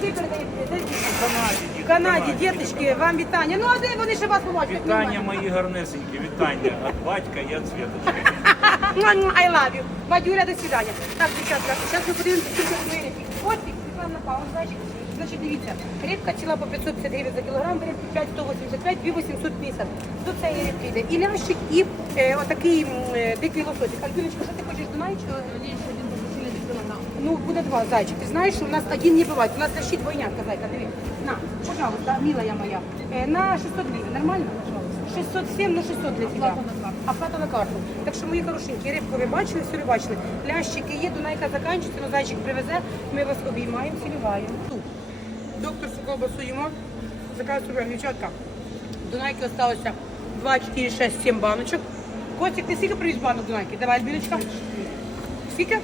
куди передаєте? Де дітки? В Канаді. Канаді, діточки, вам вітання. Ну, а де вони ще вас побачать? Вітання мої гарнесенькі, вітання від батька і від Світочки. I love you. Бадюля, до свидання. Так, дівчатка, зараз ми подивимося, скільки ми Ось, Світлана Павловна, значить, значить, дивіться, рибка ціла по 550 гривень за кілограм, рибки 5, 185, 2, 850. До цієї рибки йде і лящик, і е, отакий е, дикий лососик. Альбіночка, що ти хочеш, Дунай? чи- Ну, буде два зайчик. Ти знаєш, що у нас один не буває. У нас ще двойнятка, зайка, диви. На, пожалуйста, милая моя. Е, на 600 гривень, нормально? 607 на 600 для тебя. Оплата на карту. Так що, мої хорошенькі, рибку ви бачили, все ви бачили. Лящики є, Дунайка закінчується, але зайчик привезе, ми вас обіймаємо, цілюваємо. Докторську колбасу їмо, заказуємо, дівчатка. Дунайки осталося 2, 4, 6, 7 баночок. Котик, ти скільки привіз банок Дунайки? Давай, Альбіночка. Скільки?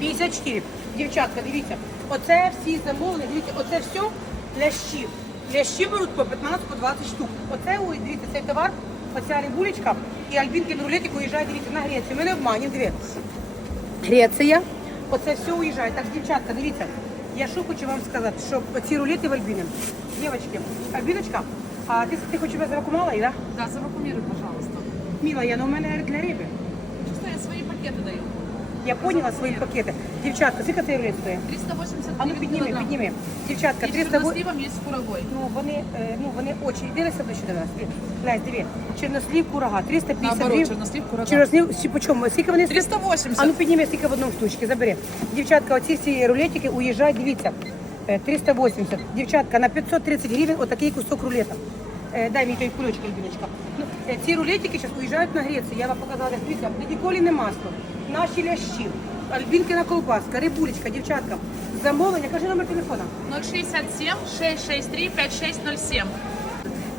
54. Дівчатка, дивіться, оце всі замовлення, дивіться, оце все лящі. Лящі беруть по 15 по 20 штук. Оце, ой, дивіться, цей товар, оця рибулечка і альбінкин рулетик уїжджає, дивіться, на Грецію. Ми не обманюємо, дивіться. Греція, оце все уїжджає. Так, дівчатка, дивіться, я що хочу вам сказати, що ці рулети в Альбіни. Дівчатки, Альбіночка, а ти, ти хочеш без вакуумала, да? Да, завакумируй, пожалуйста. Міла, я, ну у мене для риби. Честно, я свои пакеты даю. Я поняла свої пакети. Дівчатка, скільки цей стоїть? 380 А ну підніми, підніми. Дівчатка, Есть 300... с черносливом, есть с курагой. Ну, вони, е, ну, вони очі. Дивися ближче до нас. Лесь, диви. Чорнослів, курага, 350 Наоборот, гривень. чернослив, курага. Чорнослів, ще по чому? Скільки вони? 380. А ну підніми, скільки в одному штучці, забери. Дівчатка, оці всі рулетики уїжджають, дивіться. е, 380. Дівчатка, на 530 гривень отакий кусок рулета. Е, Дай мені той кульочок, Альбіночка. Ну, е, ці рулетики зараз уїжджають на Грецію. Я вам показала, дивіться, ніколи не масло. Наші лящі, альбінкина колбаска, рибулечка, дівчатка. Замовлення, кажи номер телефона. 067 663 5607.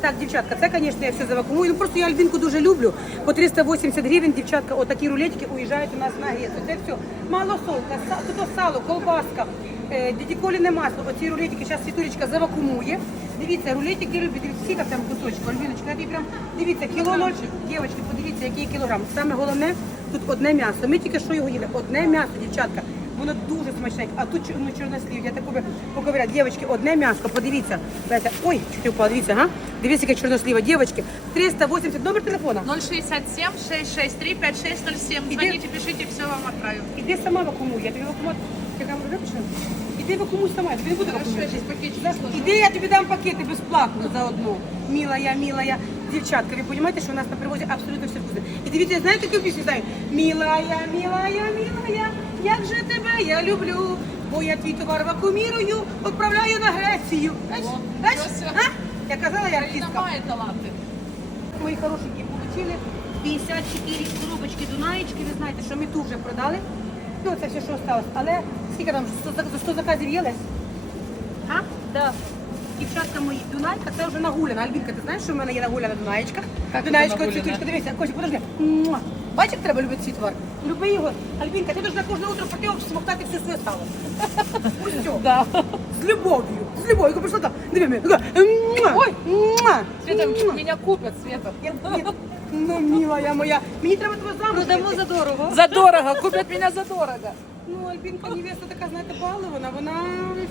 Так, дівчатка, це, звісно, я все завакумую. Ну просто я альбінку дуже люблю. По 380 гривень, дівчатка, отакі рулетики уїжджають у нас на Грецію. Це все. Малосолка, са- тут сало, колбаска, е, дідіколіне масло. Оці рулетики зараз світулечка завакумує. Дивіться, рулетики любить, скільки там кусочок, Альбіночка, я тобі прям, дивіться, кіло ноль. Дівчатки, подивіться, який кілограм. Саме головне, тут одне м'ясо. Ми тільки що його їли, одне м'ясо, дівчатка. Воно дуже смачне. А тут ну, чорнослів, я таку поговорю. Дівчатки, одне м'ясо, подивіться. Дайте. Ой, чуть не впала, дивіться, га? Дивіться, яке чорносліва. Дівчатки, 380, номер телефона. 067 663 5607. Иди. Звоните, пишите, все вам отправим. Іди сама вакуумуй, я тобі вакуумат. Ти виключила? Іди вакуумуй сама, я тобі не я пакетик сложу. Іди, я тобі дам пакети безплатно за одну. Милая, милая. Дівчатка, ви розумієте, що у нас на привозі абсолютно все вкусне. І дивіться, знаєте, яку пісню знаю? Милая, милая, милая, як же тебе я люблю, бо я твій товар вакуумірую, відправляю на Грецію. Знаєш? Знаєш? Я казала, я артистка. має таланти. Мої хорошенькі получили 54 коробочки Дунаєчки. Ви знаєте, що ми ту вже продали. Ну, це все, що осталось. Але скільки там 100, зак- 100 заказів є А? Да. Дівчатка мої, Дунайка, це вже нагуляна. Альбінка, ти знаєш, що в мене є нагуляна Дунаєчка? Як Дунаєчка, нагуляна? цвіточка, дивися, Костя, подожди. Муа. Бачиш, як треба любити свій твар? Люби його. Альбінка, ти должна кожне утро прийти смоктати все своє сало. Все. Да. З любов'ю. З любов'ю. Пішла так. Диви така, муа, Ой. муа, Света, муа. меня купят, Света. Я- Ну, милая моя, мені треба тебе замуж. вийти. за дорого. Задорого, купят меня задорого. Ну, Альбінка невеста така, знаєте, балована, вона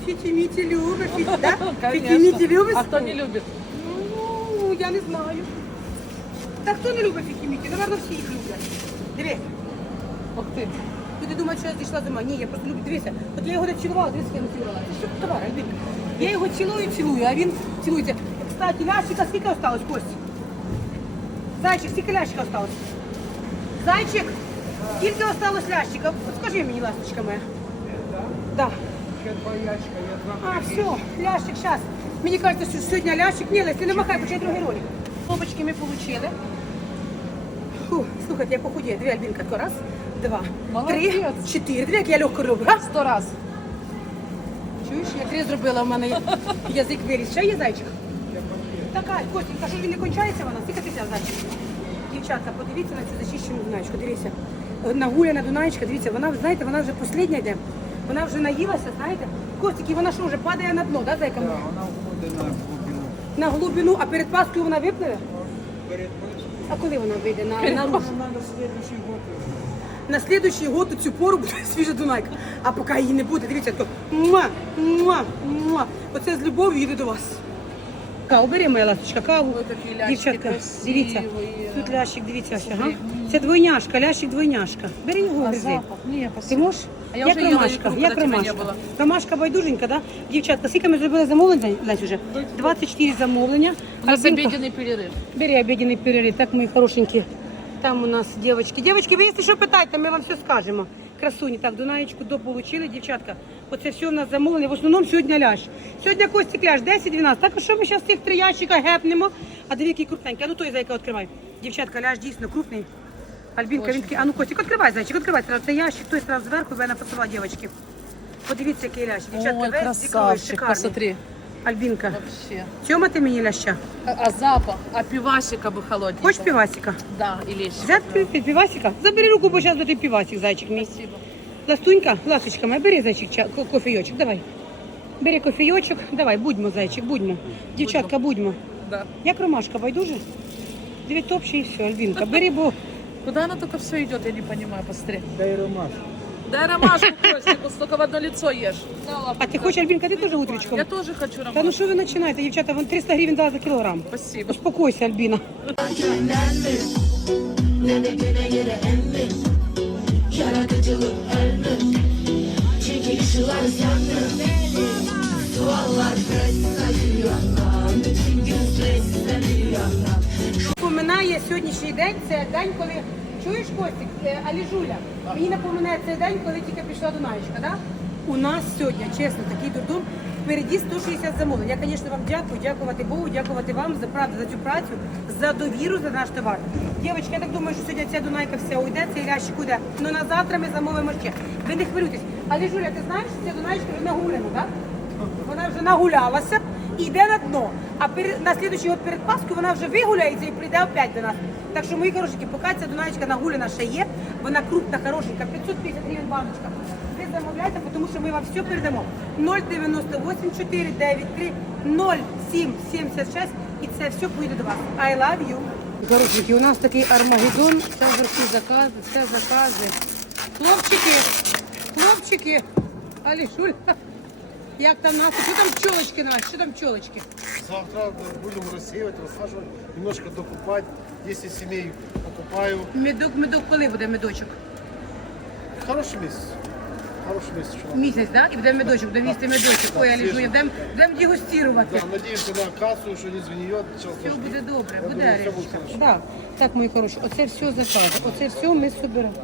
фіті-міті любить, фіті, да? Фіті-міті любить? А кто не любит? Ну, я не знаю. Та хто не любить фіті-міті? Наверно, всі їх люблять. Диви, Ух ты. люди думають, що я зійшла зима. Ні, я просто люблю. Дивися, от я його не цілувала, дивися, я не цілувала. Це що товар, Альбінка? Я його цілую, цілую, а він цілується. Кстати, лящика скільки осталось, Кость? Зайчик, скільки лящика осталось? Зайчик, скільки осталось лящика? От скажи мені, ласточка моя. Да. А, все, лящик, сейчас. Мені кажется, що сьогодні лящик. Ні, Лесь, не махай, почай другий ролик. Кнопочки ми получили. Фу, слухайте, я похудію. Дві альбінка. То раз, два, три, чотири. Дві, як я легко роблю. Раз. Сто раз. Чуєш, я три зробила, в мене язик виріс. Ще є зайчик? Така, Костенька, що він не кончається вона? Скільки ти взяв зайчик? Дівчатка, подивіться на цю зачищену дунаєчку, дивіться. Нагуляна дунаєчка, дивіться, вона, знаєте, вона вже остання йде. Вона вже наїлася, знаєте. Костик, і вона що, вже падає на дно, да, зайка? моя? Вона входить на глибину. На глибину, а перед Паскою вона випливе? Перед Пасхою. А коли вона вийде? На, на руш? Вона на слідуючий год. На год у цю пору буде свіжа Дунайка. А поки її не буде, дивіться, то муа, муа, муа. Оце з любов'ю їде до вас Каву, бери, моя ласточка, каву. Ой, які лящики Дівчатка, красиві. дивіться. Тут лящик, дивіться, ось, ага. Це двойняшка, лящик двойняшка. Бери його, А гризи. запах? Не, Ти спасибо. можеш? А я як вже їла ромашка, ікру, як коли тебе не ромашка. було. Ромашка байдуженька, да? Дівчатка, скільки ми зробили замовлень, Лесь, уже? 24 замовлення. У нас Альбінка, обеденный перерыв. Бери обеденный перерыв, так, мої хорошенькі. Там у нас девочки. Девочки, ви якщо що питайте, ми вам все скажемо. Красуні, так, Дунаєчку дополучили, дівчатка. Оце все у нас замовлення. В основному сьогодні ляж. Сьогодні Костік ляж 10-12. Так, що ми зараз цих три ящика гепнемо? А диви, який крупненький. А ну той зайка відкривай. Дівчатка, ляж дійсно крупний. Альбінка, він такий, а ну Костік, відкривай, зайчик, відкривай. Це ящик, той сразу зверху, бо я написала дівчатки. Подивіться, який ляж. Дівчатка, Ой, весь красавчик, шикарний. посмотри. Альбінка, Вообще. Тьома ти мені ляща? А, а запах? А пивасика бы холодненького. Хочеш півасика? Да, и лещик. Взяти пі- пі- півасика? Забери руку, бо зараз буде півасик, зайчик мій. Спасибо. Ластунька, ласочка моя, бери зайчик ча- ко- кофейочок, давай. Бери кофейочок, давай, будьмо, зайчик, будьмо. Дівчатка, будьмо. Да. Як ромашка, байдуже? Дві топче і все, Альбінка. Бери, бо Куда она только все идет, я не понимаю, посмотри. Дай ромашку. Дай ромашку, Костику, столько в одно лицо ешь. А ти хочеш, Альбінка, ти теж утрічком? Я тоже хочу Та ну ромашку. що ви починаєте, дівчата, вон 300 гривень дала за кілограм. Спасибо. Успокойся, Альбіна. Напоминає сьогоднішній день, це день, коли чуєш Костік, Е, Аліжуля, мені напоминає цей день, коли тільки пішла Дунаєчка, да? У нас сьогодні, чесно, такий дурдом, впереді 160 замовлень. Я, звісно, вам дякую, дякувати Богу, дякувати вам за правду, за цю працю, за довіру, за наш товар. Дівчатки, я так думаю, що сьогодні ця Дунайка вся уйде, цей лящик уйде. Ну на завтра ми замовимо ще. Ви не хвилюйтесь. Але Жуля, ти знаєш, що ця Дунаєчка вже нагуляна, так? Вона вже нагулялася і йде на дно. А перед, на слідуючий год перед Паскою вона вже вигуляється і прийде опять до нас. Так що, мої хорошенькі, поки ця Дунаєчка нагуляна ще є, вона крупна, хорошенька, 550 гривень баночка. Ви замовляйте, тому що ми вам все передамо. 098 493 0776 і це все поїде до вас. I love you. Хорошенькі, у нас такий армагеддон, це верхи закази, це закази. Хлопчики, хлопчики, Алішуль, як там нас, що там пчолочки наші, що там пчолочки? Завтра будем рассеивать, рассаживать, немножко докупать. 10 семей покупаю. Медок, медок, коли буде медочок? Хороший месяц. Хороший что надо. Місяць, да? І буде медочок, довісти медочок. Ой, Алішу, будемо будем дегустувати. Да, надеемся на акацию, что не звеньет. Все буде добре, Я буде хорошо. Да. Так, мої хороші, оце все закази, оце все ми собираємо.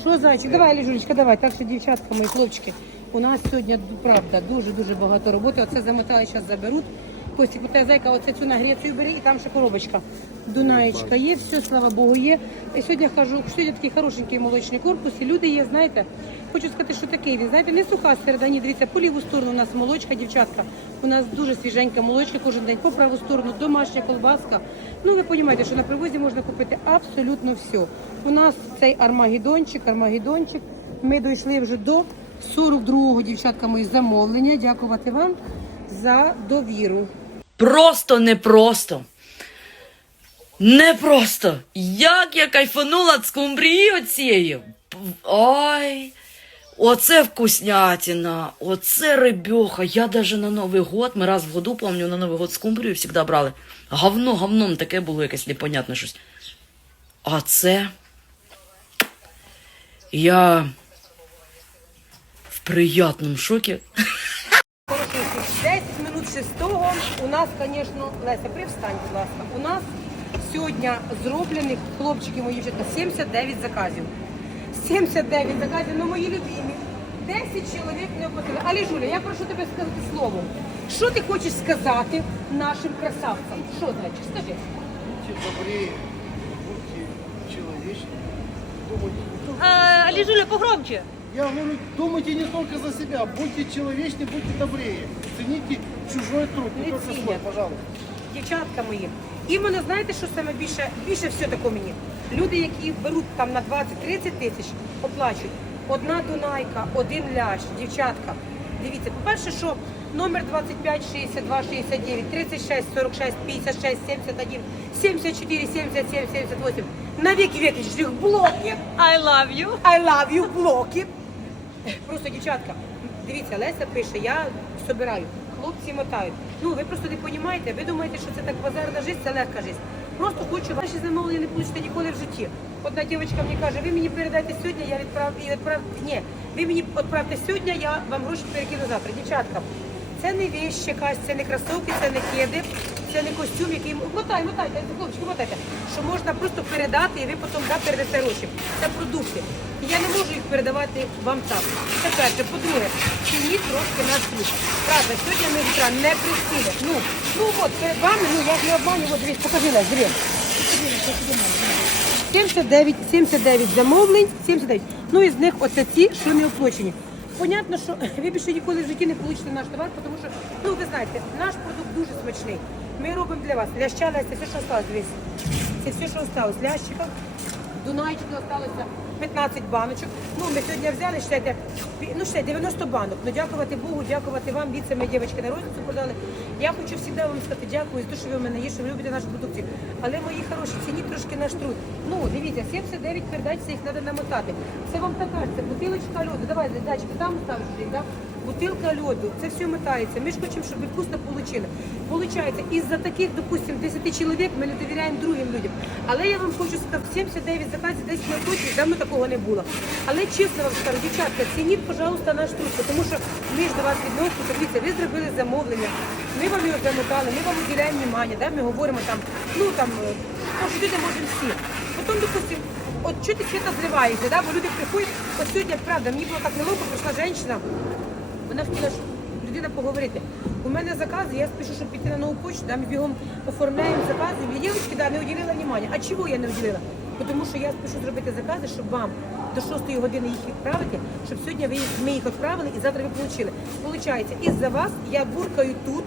Що, зайчик, давай, Аліжулечка, давай. Так що, дівчатка, мої хлопчики, у нас сьогодні, правда, дуже-дуже багато роботи. Оце замотали, зараз заберуть. Костік, оце зайка, оце цю нагрецію бери, і там ще коробочка. Дунаєчка є, все, слава Богу, є. І сьогодні я кажу, сьогодні такий хорошенький молочний корпус, і люди є, знаєте, хочу сказати, що такий він, знаєте, не суха середині, дивіться, по ліву сторону у нас молочка, дівчатка. У нас дуже свіженька молочка кожен день, по праву сторону домашня колбаска. Ну, ви розумієте, що на привозі можна купити абсолютно все. У нас цей армагеддончик, армагеддончик. Ми дійшли вже до 42-го, дівчатка, мої замовлення. Дякувати вам за довіру. Просто непросто. Непросто. Як я кайфанула скумбрії оцієї. Ой. Оце вкуснятина, оце рибьоха. Я даже на Новий год, ми раз в году, помню, на Новий год скумбрію завжди брали. Говно, говном таке було якесь непонятне щось. А це я в приятному шокі. 10 минут шестого. У нас, звісно, Леся, привстань, будь ласка. У нас сьогодні зроблених хлопчики мої дівчатка 79 заказів. 79 заказів, ну мої любимі. 10 чоловік не оплатили. Але Жуля, я прошу тебе сказати словом. Що ти хочеш сказати нашим красавцям? Що, значить, скажи? Будьте добрее, будьте человечны. Думайте. А, Лизуля, погромче. Я говорю, думайте не только за себя, будьте человечны, будьте добрее. Цените чужой труд, не Не только свой, пожалуйста. дівчатка мої. Іменно знаєте, що саме більше, більше все таке мені. Люди, які беруть там на 20-30 тисяч, оплачують. Одна дунайка, один ляш, дівчатка. Дивіться, по-перше, що номер 25 62 69 36 46 56 71 74 77 78 На віки віки блоки. I love you. I love you, блоки. Просто, дівчатка, дивіться, Леся пише, я собираю, хлопці мотають. Ну, ви просто не розумієте, ви думаєте, що це так базарна життя, це легка життя. Просто хочу, ваші замовлення не получите ніколи в житті. Одна дівчинка мені каже, ви мені передайте сьогодні, я відправ і відправ. Ні, ви мені відправте сьогодні, я вам гроші перекину завтра. Дівчатка, це не віщ якась, це не кросовки, це не кеди, це не костюм, який мотай, мотайте, хлопчики, мотайте, що можна просто передати, і ви потім да, передасте гроші. Це продукти. І я не можу їх передавати вам так. Це перше. По-друге, ціні трошки наш плюс. Правда, сьогодні ми з утра не присіли. Ну, ну от перед вами, ну я ж не обманюю, от дивіться, покажи нас, дивіться. 79, 79 замовлень, 79. Ну із них оце ці, що не оплачені. Понятно, що ви більше ніколи в житті не получите наш товар, тому що, ну ви знаєте, наш продукт дуже смачний. Ми робимо для вас ляща, Леся, все, що осталось, дивись. Це все, що осталось. Лящика, Дунаєчки осталося 15 баночок. Ну, ми сьогодні взяли, считайте, ну, ще 90 банок. Ну, дякувати Богу, дякувати вам, віце ми дівчатки на розницю продали. Я хочу завжди вам сказати дякую за те, що ви в мене є, що ви любите нашу продукцію. Але мої хороші, цініть трошки наш труд. Ну, дивіться, 79 передач, це їх треба намотати. Це вам така, це бутилочка льоду. Давай, зайчики, там ставиш так? Бутилка льоду, це все метається. Ми ж хочемо, щоб вкусно отримали. Получається, із-за таких, допустим, 10 чоловік ми не довіряємо другим людям. Але я вам хочу сказати, 79 заказів десь на точці, давно такого не було. Але чесно вам скажу, дівчатка, цініть, пожалуйста, наш труд, тому що ми ж до вас відносимо, дивіться, ви зробили замовлення, ми вам його замотали, ми вам уділяємо внимання, да? ми говоримо там, ну там, е, ну, що люди можемо всі. Потім, допустим, от що ти світа зриваєшся, да? бо люди приходять, от сьогодні, правда, мені було так неловко, прийшла жінка, вона хотіла, щоб людина поговорити. У мене закази, я спішу, щоб піти на нову почту, да, ми бігом оформляємо закази. Мені дівчатки да, не уділила внимання. А чого я не уділила? Тому що я спішу зробити закази, щоб вам до 6 години їх відправити, щоб сьогодні ви ми їх відправили і завтра ви отримали. Получається, із-за вас я буркаю тут,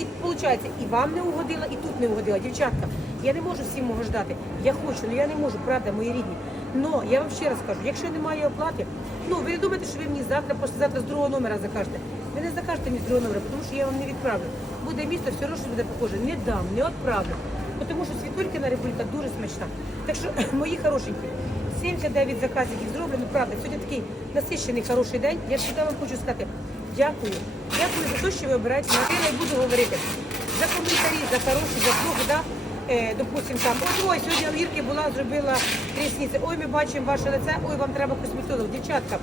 і виходить, і вам не угодила, і тут не угодила. Дівчатка, я не можу всім мого ждати. Я хочу, але я не можу, правда, мої рідні. Но я вам ще раз кажу, якщо немає оплати, ну ви думаєте, що ви мені завтра, послезавтра з другого номера закажете. Ви не закажете мені з другого номера, тому що я вам не відправлю. Буде місто, все одно буде похоже. Не дам, не відправлю. Тому що світулькина рибулька дуже смачна. Так що, мої хорошенькі, 79 заказів зроблено, правда, сьогодні такий насичений хороший день. Я завжди вам хочу сказати дякую. Дякую за те, що ви обираєте. На й буду говорити. За коментарі, за хороші, за блог, да? Е, допустим, там, от, ой, сьогодні у Вірки була, зробила рісниці, ой, ми бачимо ваше лице, ой, вам треба косметолог. Дівчатка,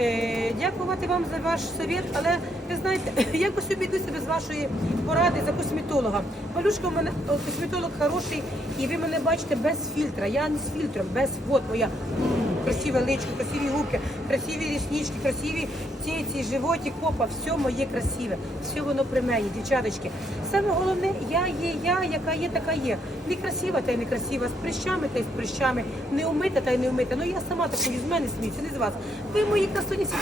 е, дякувати вам за ваш совет, але ви знаєте, якось обійдуся без вашої поради за косметолога. Валюшка у мене косметолог хороший, і ви мене бачите без фільтра. Я не з фільтром, без от моя красиве личко, красиві губки, красиві ріснички, красиві ці, ці животі, копа, все моє красиве, все воно при мені, дівчаточки. Саме головне, я є я, яка є, така є. Не красива та й не красива, з прищами та й з прищами, не умита та й не умита. Ну я сама такою з мене сміюся, не з вас. Ви мої красуні всі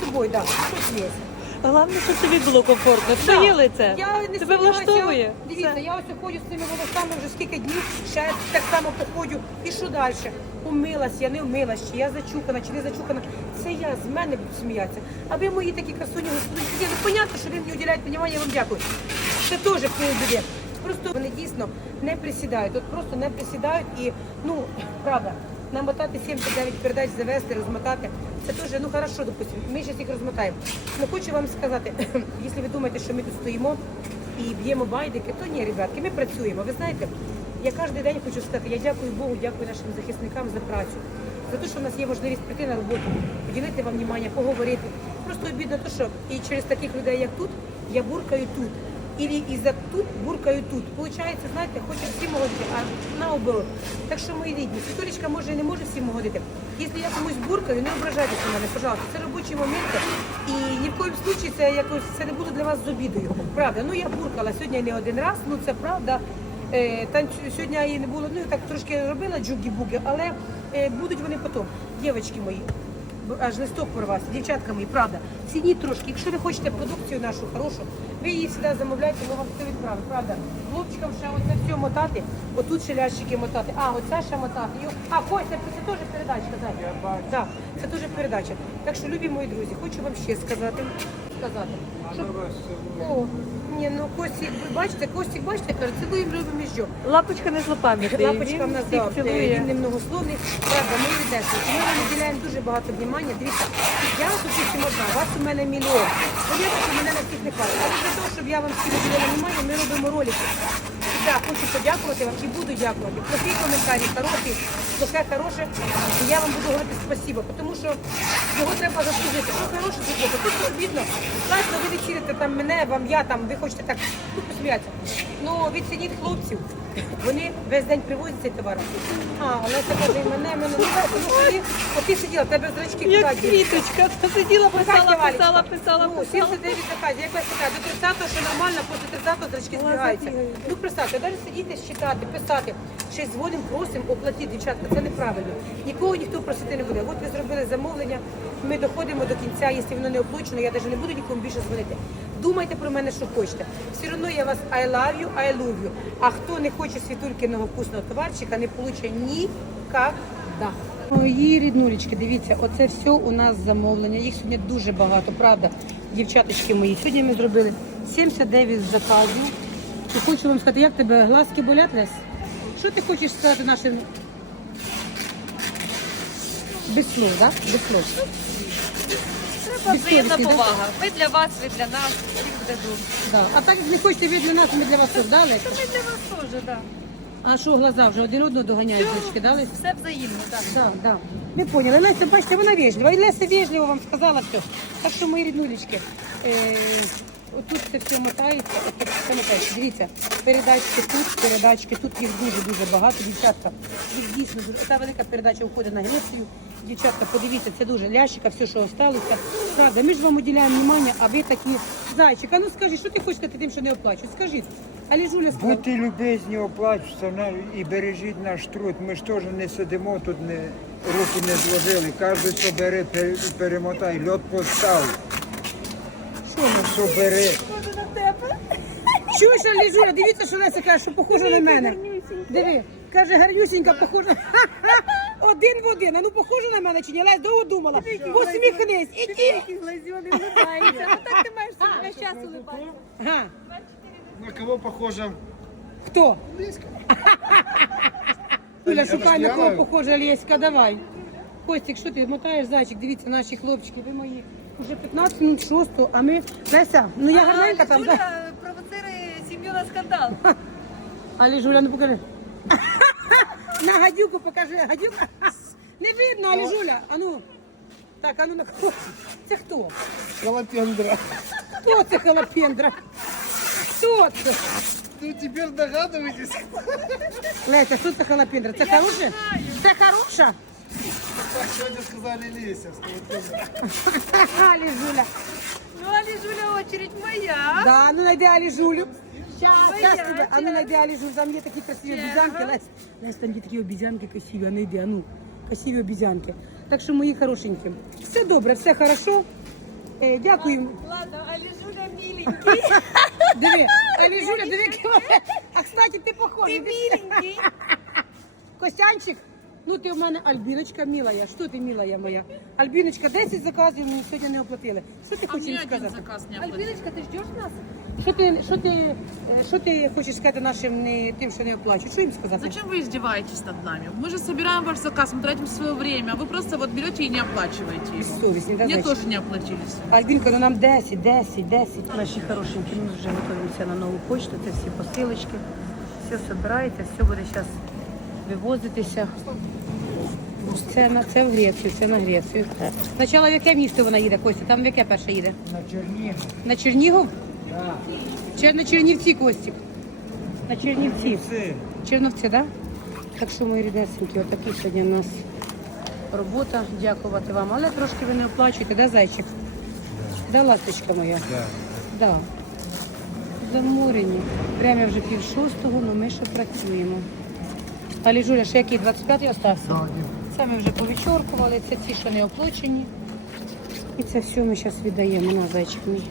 з собою, так, що сміється. Головне, щоб тобі було комфортно. Твоє Да. лице. Я не Тебе сумніваюся, влаштовує. Дивіться, я ось ходжу з цими волосами вже скільки днів, ще так само походжу. І що далі? Умилась, я не вмилась, чи я зачухана, чи не зачухана. Це я з мене будуть сміятися. А ви мої такі красуні господи, ну понятно, що ви мені уділяєте увагу, я вам дякую. Це теж полбіди. Просто вони дійсно не присідають. От просто не присідають і ну правда. Намотати 79 передач, завести, розмотати. Це теж, ну хорошо, допустим, ми зараз їх розмотаємо. Ну хочу вам сказати, якщо ви думаєте, що ми тут стоїмо і б'ємо байдики, то ні, ребятки, ми працюємо. Ви знаєте, я кожен день хочу сказати, я дякую Богу, дякую нашим захисникам за працю. За те, що в нас є можливість прийти на роботу, поділити вам внимання, поговорити. Просто обідно те, що і через таких людей, як тут, я буркаю тут. Ілі і за тут буркаю тут. Получається, знаєте, хоче всім угодити, а наоборот. Так що мої рідні, Світулечка може і не може всім угодити. Якщо я комусь буркаю, не ображайтеся мене, пожалуйста. Це робочі моменти. І ні в коїм случаї це якось це не буде для вас з обідою. Правда, ну я буркала сьогодні не один раз, ну це правда. Е, танцю сьогодні її не було, ну я так трошки робила джугі-буги, але е, будуть вони потім. Дівчатки мої, аж листок порвався, дівчатка мої, правда. Цініть трошки. Якщо ви хочете продукцію нашу хорошу, ви її завжди замовляєте, ми вам все відправимо, правда. Хлопчикам ще оце все мотати, отут ще лящики мотати, а оце ще мотати. Йо- А, Костя, це теж передача, так. Да, це теж передача. Так що, любі мої друзі, хочу вам ще сказати. сказати. Щоб... О, ні, ну Костік, ви бачите, Костік, бачите, каже, цілуємо, любимо і що. Лапочка не злопам'ятає. Лапочка в нас да, е, цілує. він немногословний. Правда, ми відеться. Ми вам виділяємо дуже багато внимання. Дивіться, я вас всім одна, вас у мене мільйон. Понятно, що мене на всіх не кажуть. Але для того, щоб я вам всі виділяла внимання, ми робимо ролики. І хочу подякувати вам і буду дякувати. Плохі коментарі, хороші, плохе хороше. І я вам буду говорити спасибо, тому що його треба заслужити. Що хороше зробити. Тут не обідно. Класно, ви відцілите там мене, вам я там, ви хочете так посміятися. Ну, відцініть хлопців. Вони весь день привозять цей товар. А, Олеся каже, і мене, мене, тоді, от ти сиділа, тебе зрачки Як куди квіточка. Та сиділа, писала, писала, писала, Ну, писала. 79 заказів. Як вас така, до 30-го ще нормально, після 30-го зрачки збігаються. Ну, представте, навіть сидіти, читати, писати, й дзвонимо, просимо, оплатіть, дівчатка, це неправильно. Нікого ніхто просити не буде. От ви зробили замовлення, ми доходимо до кінця, якщо воно не оплачено, я навіть не буду нікому більше дзвонити. Думайте про мене, що хочете. Все одно я вас I love you, I love you. А хто не хоче світулькиного вкусного товарчика, не получить ніколи. Мої ріднулечки, дивіться, оце все у нас замовлення. Їх сьогодні дуже багато, правда, дівчаточки мої. Сьогодні ми зробили 79 заказів. І хочу вам сказати, як тебе глазки болять, Лесь? Що ти хочеш сказати нашим? Без слов, так? Без слов. Взаємна да? повага. Ви для вас, ви для нас, всіх буде добре. Да. А так як не хочете ви для нас, ми для вас создали. Та ми для вас теж, так. А що глаза вже один одного доганяють, дочки, дали? Все взаємно, так. Да, да. Ви поняли. Леся, бачите, вона вежлива. І Леся вежливо вам сказала все. Так що, мої ріднулечки, е, отут це все мотається, отут все мотається. Дивіться, передачки тут, передачки, тут їх дуже-дуже багато. Дівчатка, їх дійсно дуже. Та велика передача уходить на Грецію. Дівчатка, подивіться, це дуже лящика, все, що осталося. Правда, ми ж вам уділяємо внимання, а ви такі. Зайчик, а ну скажи, що ти хочеш сказати тим, що не оплачують? Скажіть. Але Жуля сказала. Будьте любезні, оплачуйте на- і бережіть наш труд. Ми ж теж не сидимо тут, не, руки не зложили. Кожен, що бере, пере- перемотай, льот постав. Що ми? Що бере. Чуєш, Аліжуля, дивіться, що Леся каже, що похожа на мене. Диви, каже, гарнюсінька, похожа. Один в один. А ну похожа на мене чи ні? Лесь довго думала. Посміхнись. Іди. Глазьони улыбається. Ну так ти маєш весь час улыбатися. Ага. На кого похожа? Хто? Юля, шукай, на кого похожа Леська, давай. Костік, що ти мотаєш зайчик? Дивіться, наші хлопчики, ви мої. Уже 15 минут 6, а ми... Леся, ну я гарненька там, да? Жуля провоцирує сім'ю на скандал. Алі Жуля, ну покажи. На гадюку покажи, гадюка. Не видно, Алі Жуля. А ну. Так, а ну на кого? Це хто? Колопендра. Хто це халапендра? Хто це? Ну теперь догадываетесь? Леся, що це халапендра? Це хороше? Це хороша? Так сегодня сказали Леся. Алі Жуля. Ну, Алі Жуля, очередь моя. Да, ну найди Алі Жулю. Щас, Зараз тебе, а ну найди Алі Жулю, там є такі красиві обізянки. Лесь, Лесь, там є такі обізянки красиві, а не йди, а ну, красиві обізянки. Так що мої хорошенькі, все добре, все хорошо. Е, дякую. Ладно, Алі Жуля міленький. Диви, Алі Жуля, диви, кілометр. А кстати, ти похожий. Ти міленький. Костянчик, ну ти в мене Альбіночка милая. Що ти милая моя? Альбіночка, 10 заказів мені сьогодні не оплатили. Що ти хочеш їм сказати? Альбіночка, ти ждеш нас? Що ти, що ти, е, що ти хочеш сказати нашим не, тим, що не оплачують? Що їм сказати? Зачем вы издеваетесь над нами? Мы же собираем ваш заказ, мы тратим свое время. Вы просто вот берете и не оплачиваете его. Совестно, да, Мне значит? тоже не оплатились. Альбінка, ну нам 10, 10, 10. Наші хорошенькі, ми вже готуємося на нову почту, це всі посилочки. Все збирається, все буде зараз вивозитися. Це на це в Грецію, це на Грецію. Спочатку в яке місто вона їде, Костя? Там в яке перше їде? На Чернігів. На Чернігов? Чи на Чернівці, Костік? На Чернівці. Черновці, так? Да? Так що, мої ріднесенькі, отакі сьогодні у нас робота. Дякувати вам. Але трошки ви не оплачуєте, да, зайчик? Да, ласточка моя? Да. Да. Заморені. Прямо вже пів шостого, але ми ще працюємо. А Ліжуля, ще який 25-й остався? Це ми вже повічоркували, це ті, що не оплачені. І це все ми зараз віддаємо на зайчик мій.